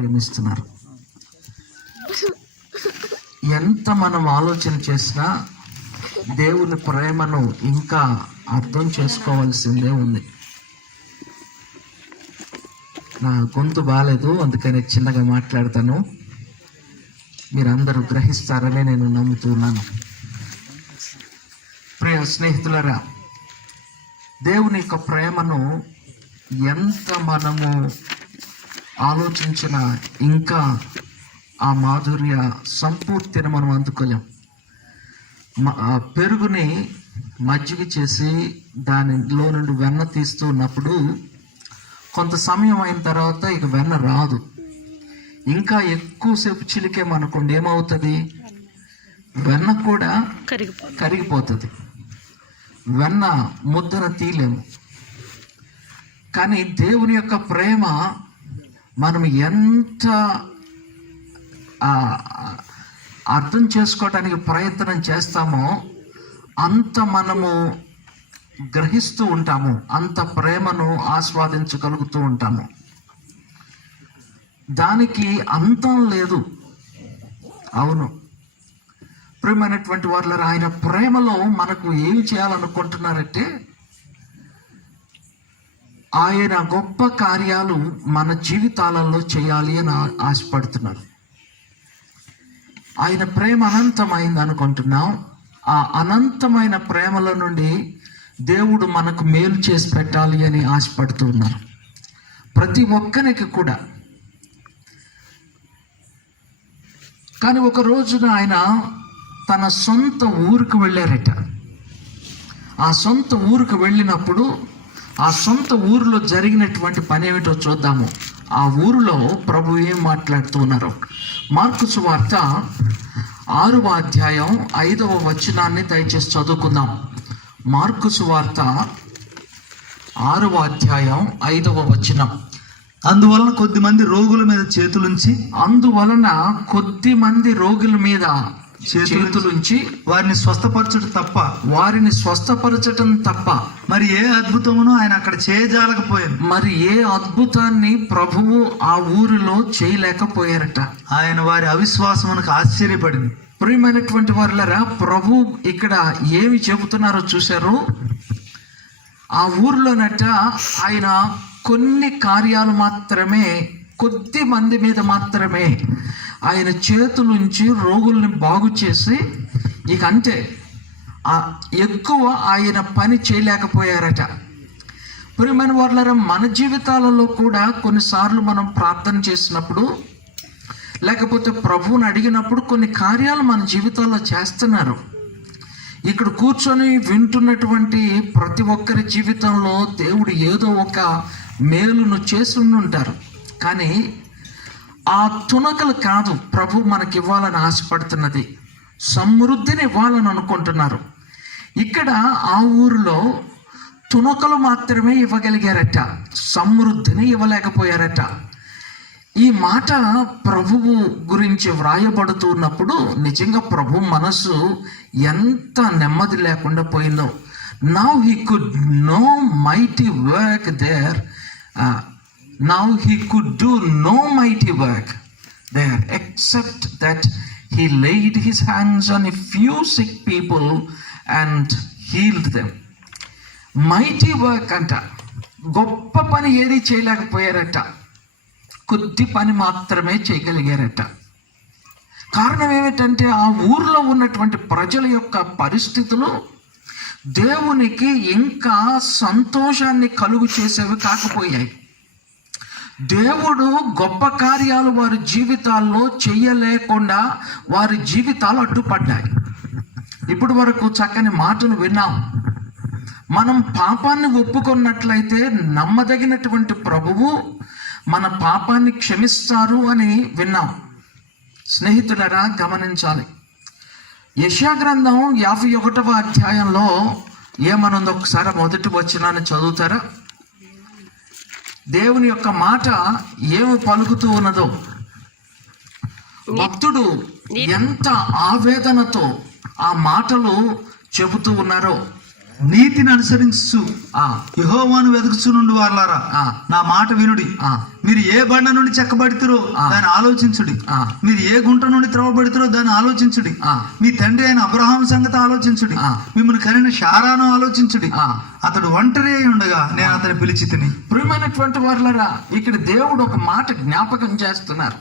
ప్రేమిస్తున్నారు. ఎంత మనం ఆలోచన చేసినా దేవుని ప్రేమను ఇంకా అర్థం చేసుకోవాల్సిందే ఉంది. నా గొంతు బాగాలేదు, అందుకని చిన్నగా మాట్లాడతాను. మీరందరూ గ్రహిస్తారని నేను నమ్ముతున్నాను. ప్రియ స్నేహితులరా, దేవుని యొక్క ప్రేమను ఎంత మనము ఆలోచించినా ఇంకా ఆ మాధుర్య సంపూర్తిని మనం అందుకోలేం. పెరుగుని మజ్జిగ చేసి దానిలో నుండి వెన్న తీస్తూ ఉన్నప్పుడు కొంత సమయం అయిన తర్వాత ఇక వెన్న రాదు. ఇంకా ఎక్కువసేపు చిలికేమనుకోండి, ఏమవుతుంది? వెన్న కూడా కరిగిపోతుంది. వెన్న ముద్దను తీయలేము. కానీ దేవుని యొక్క ప్రేమ మనం ఎంత అర్థం చేసుకోవడానికి ప్రయత్నం చేస్తామో అంత మనము గ్రహిస్తూ ఉంటాము, అంత ప్రేమను ఆస్వాదించగలుగుతూ ఉంటాము. దానికి అంతం లేదు. అవును ప్రియమైనటువంటి వారు, ఆయన ప్రేమలో మనకు ఏమి చేయాలనుకుంటున్నారంటే ఆయన గొప్ప కార్యాలు మన జీవితాలలో చేయాలి అని ఆశపడుతున్నారు. ఆయన ప్రేమ అనంతమైంది అనుకుంటున్నాం. ఆ అనంతమైన ప్రేమల నుండి దేవుడు మనకు మేలు చేసి పెట్టాలి అని ఆశపడుతూ ఉన్నారు ప్రతి ఒక్కరికి కూడా. కానీ ఒక రోజున ఆయన తన సొంత ఊరికి వెళ్ళారట. ఆ సొంత ఊరికి వెళ్ళినప్పుడు ఆ సొంత ఊరిలో జరిగినటువంటి పని ఏమిటో చూద్దాము. ఆ ఊరిలో ప్రభు ఏం మాట్లాడుతూ ఉన్నారు. మార్కు సువార్త 6వ అధ్యాయం 5వ వచనాన్ని దయచేసి చదువుకుందాం. మార్కు సువార్త 6వ అధ్యాయం 5వ వచనం. అందువలన కొద్ది మంది రోగుల మీద చేతులుంచి వారిని స్వస్థపరచటం తప్ప మరి ఏ అద్భుతమును ఆయన అక్కడ చేయజాలకపోయాను. మరి ఏ అద్భుతాన్ని ప్రభువు ఆ ఊరిలో చేయలేకపోయారట. ఆయన వారి అవిశ్వాసమునకు ఆశ్చర్యపడింది. ప్రియమైనటువంటి వారులారా, ప్రభు ఇక్కడ ఏమి చెబుతున్నారో చూశారు. ఆ ఊరిలోనట ఆయన కొన్ని కార్యాలు మాత్రమే, కొద్ది మంది మీద మాత్రమే ఆయన చేతులుంచి రోగుల్ని బాగు చేసి ఇక అంతే, ఎక్కువ ఆయన పని చేయలేకపోయారట. ప్రియమైన వారులారా, మన జీవితాలలో కూడా కొన్నిసార్లు మనం ప్రార్థన చేసినప్పుడు లేకపోతే ప్రభువుని అడిగినప్పుడు కొన్ని కార్యాలు మన జీవితాల్లో చేస్తున్నారు. ఇక్కడ కూర్చొని వింటున్నటువంటి ప్రతి ఒక్కరి జీవితంలో దేవుడు ఏదో ఒక మేలును చేసి ఉంటారు. కానీ ఆ తునకలు కాదు ప్రభు మనకి ఇవ్వాలని ఆశపడుతున్నది, సమృద్ధిని ఇవ్వాలని అనుకుంటున్నారు. ఇక్కడ ఆ ఊరిలో తునకలు మాత్రమే ఇవ్వగలిగారట, సమృద్ధిని ఇవ్వలేకపోయారట. ఈ మాట ప్రభువు గురించి వ్రాయబడుతూ ఉన్నప్పుడు నిజంగా ప్రభు మనసు ఎంత నెమ్మది లేకుండా పోయిందో. Now he could no mighty work there. Now he could do no mighty work there except that he laid his hands on a few sick people and healed them. Mighty work అంట, గొప్ప పని ఏది చేయలేకపోయారట, కొద్ది పని మాత్రమే చేయగలిగారట. కారణం ఏమిటంటే ఆ ఊర్లో ఉన్నటువంటి ప్రజల యొక్క పరిస్థితులు దేవునికి ఇంకా సంతోషాన్ని కలుగు చేసేవి కాకపోయాయి. దేవుడు గొప్ప కార్యాలు వారి జీవితాల్లో చెయ్యలేకుండా వారి జీవితాలు అడ్డుపడ్డాయి. ఇప్పటి వరకు చక్కని మాటలు విన్నాం. మనం పాపాన్ని ఒప్పుకున్నట్లయితే నమ్మదగినటువంటి ప్రభువు మన పాపాన్ని క్షమిస్తారు అని విన్నాం. స్నేహితులరా, గమనించాలి. యెషయా గ్రంథం 51వ అధ్యాయంలో ఏమనుందో ఒకసారి మొదటి వచనాన్ని చదువుతారా? దేవుని యొక్క మాట ఏమి పలుకుతూ ఉన్నదో, భక్తుడు ఎంత ఆవేదనతో ఆ మాటలు చెబుతూ ఉన్నారో నీతిని అనుసరించు ఆ, యెహోవాను వెతుకుచునుండు వారలారా ఆ, నా మాట వినుడి. ఆ, మీరు ఏ బండ నుండి చెక్కబడితిరో దాన్ని ఆలోచించుడి. ఆ. మీరు ఏ గుంట నుండి త్రవ్వబడితిరో దాన్ని ఆలోచించుడి. ఆ. మీ తండ్రి అయిన అబ్రహాం సంగతి ఆలోచించుడి. ఆ. మిమ్మల్ని కనిన శారాను ఆలోచించుడి. ఆ. అతడు ఒంటరి అయి ఉండగా నేను అతని పిలిచి తిని. ప్రియమైనటువంటి వారులరా, ఇక్కడ దేవుడు ఒక మాట జ్ఞాపకం చేస్తున్నారు.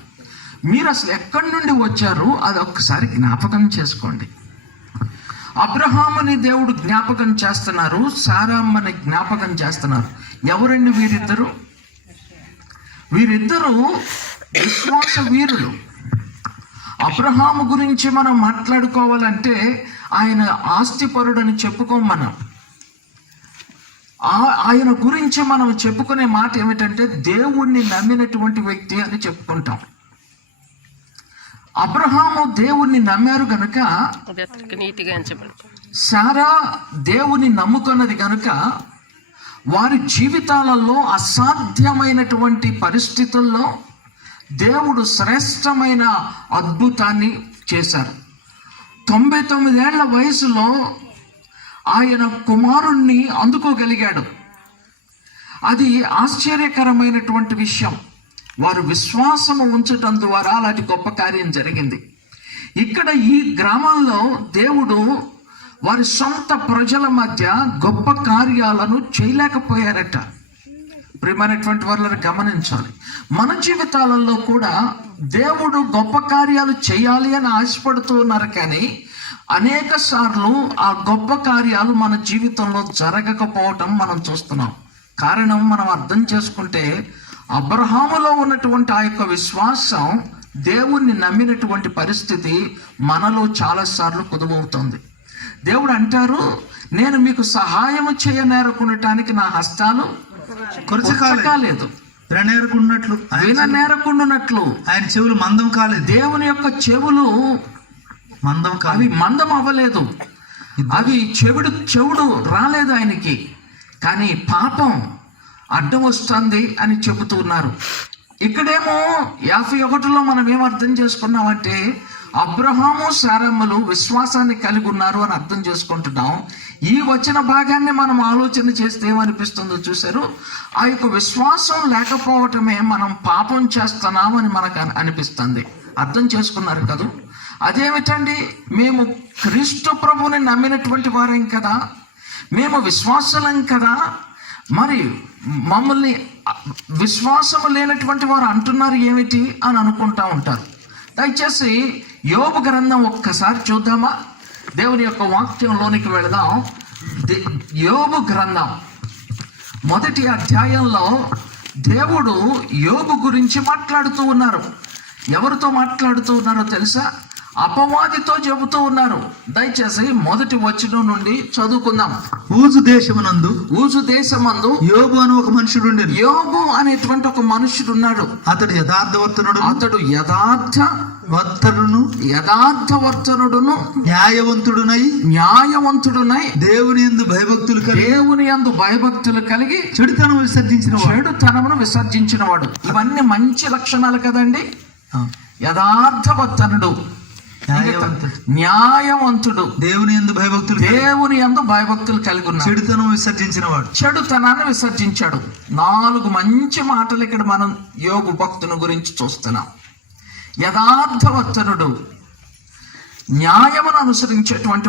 మీరు అసలు ఎక్కడి నుండి వచ్చారు అది ఒక్కసారి జ్ఞాపకం చేసుకోండి. అబ్రహాముని దేవుడు జ్ఞాపకం చేస్తున్నారు, సారమ్మని జ్ఞాపకం చేస్తున్నారు. ఎవరండి వీరిద్దరు? వీరిద్దరూ విశ్వాస వీరులు. అబ్రహాము గురించి మనం మాట్లాడుకోవాలంటే ఆయన ఆస్తిపరుడని చెప్పుకోం మనం. ఆయన గురించి మనం చెప్పుకునే మాట ఏమిటంటే దేవుణ్ణి నమ్మినటువంటి వ్యక్తి అని చెప్పుకుంటాం. అబ్రహాము దేవుణ్ణి నమ్మారు గనుక, సారా దేవుని నమ్ముకున్నది గనుక వారి జీవితాలలో అసాధ్యమైనటువంటి పరిస్థితుల్లో దేవుడు శ్రేష్టమైన అద్భుతాన్ని చేశారు. 99 ఏళ్ల వయసులో ఆయన కుమారుణ్ణి అందుకోగలిగాడు. అది ఆశ్చర్యకరమైనటువంటి విషయం. వారు విశ్వాసము ఉంచటం ద్వారా అలాంటి గొప్ప కార్యం జరిగింది. ఇక్కడ ఈ గ్రామంలో దేవుడు వారి సొంత ప్రజల మధ్య గొప్ప కార్యాలను చేయలేకపోయారట. ప్రియమైనటువంటి వారు గమనించాలి, మన జీవితాలలో కూడా దేవుడు గొప్ప కార్యాలు చేయాలి అని ఆశపడుతూ ఉన్నారు, కానీ అనేక సార్లు ఆ గొప్ప కార్యాలు మన జీవితంలో జరగకపోవటం మనం చూస్తున్నాం. కారణం మనం అర్థం చేసుకుంటే, అబ్రహాములో ఉన్నటువంటి ఆ యొక్క విశ్వాసం, దేవుణ్ణి నమ్మినటువంటి పరిస్థితి మనలో చాలాసార్లు కుదువవుతుంది. దేవుడు అంటారు, నేను మీకు సహాయం చేయనేరకుండటానికి నా హస్తాలు కొరచకాలేదు, విననేరకుండునట్లు ఆయన చెవులు మందం కాలేదు. దేవుని యొక్క చెవులు మందం అవి మందం అవ్వలేదు, అవి చెవుడు రాలేదు ఆయనకి, కానీ పాపం అడ్డం వస్తుంది అని చెబుతున్నారు. ఇక్కడేమో 51లో మనం ఏం అర్థం చేసుకున్నామంటే, అబ్రహాము సారమ్మలు విశ్వాసాన్ని కలిగి ఉన్నారు అని అర్థం చేసుకుంటున్నాం. ఈ వచన భాగాన్ని మనం ఆలోచన చేస్తే ఏమనిపిస్తుందో చూసారు, ఆ యొక్క విశ్వాసం లేకపోవటమే మనం పాపం చేస్తున్నామని మనకు అనిపిస్తుంది. అర్థం చేసుకున్నారు కదా? అదేమిటండి, మేము క్రీస్తు ప్రభువుని నమ్మినటువంటి వారేం కదా, మేము విశ్వాసులం కదా, మరి మమ్మల్ని విశ్వాసము లేనటువంటి వారు అంటున్నారు ఏమిటి అని అనుకుంటా ఉంటారు. దయచేసి యోబు గ్రంథం ఒక్కసారి చూద్దామా? దేవుని యొక్క వాక్యంలోనికి వెళదాం. యోబు గ్రంథం 1వ అధ్యాయంలో దేవుడు యోబు గురించి మాట్లాడుతూ ఉన్నారు. ఎవరితో మాట్లాడుతూ ఉన్నారో తెలుసా? అపవాదితో చెబుతూ ఉన్నారు. దయచేసి 1వ వచనం నుండి చదువుకుందాం. ఊజు దేశమందు యోబు అని ఒక మనుషుడు ఉండేది. యోబు అనేటువంటి ఒక మనుషుడు ఉన్నాడు. అతడు యథార్థవర్తనుడు, యథార్థవర్తనుడును న్యాయవంతుడునై దేవుని యందు భయభక్తులు కలిగి చెడుతనమును విసర్జించిన వాడు. ఇవన్నీ మంచి లక్షణాలు కదండి. యథార్థవర్తనుడు, న్యాయవంతుడు, దేవుని యందు భయభక్తులు కలిగి ఉన్నాడు, చెడుతనాన్ని విసర్జించాడు. 4 మంచి మాటలు ఇక్కడ మనం యోబు భక్తుని గురించి చూస్తున్నాం. యథార్థవర్తనుడు, న్యాయమును అనుసరించేటువంటి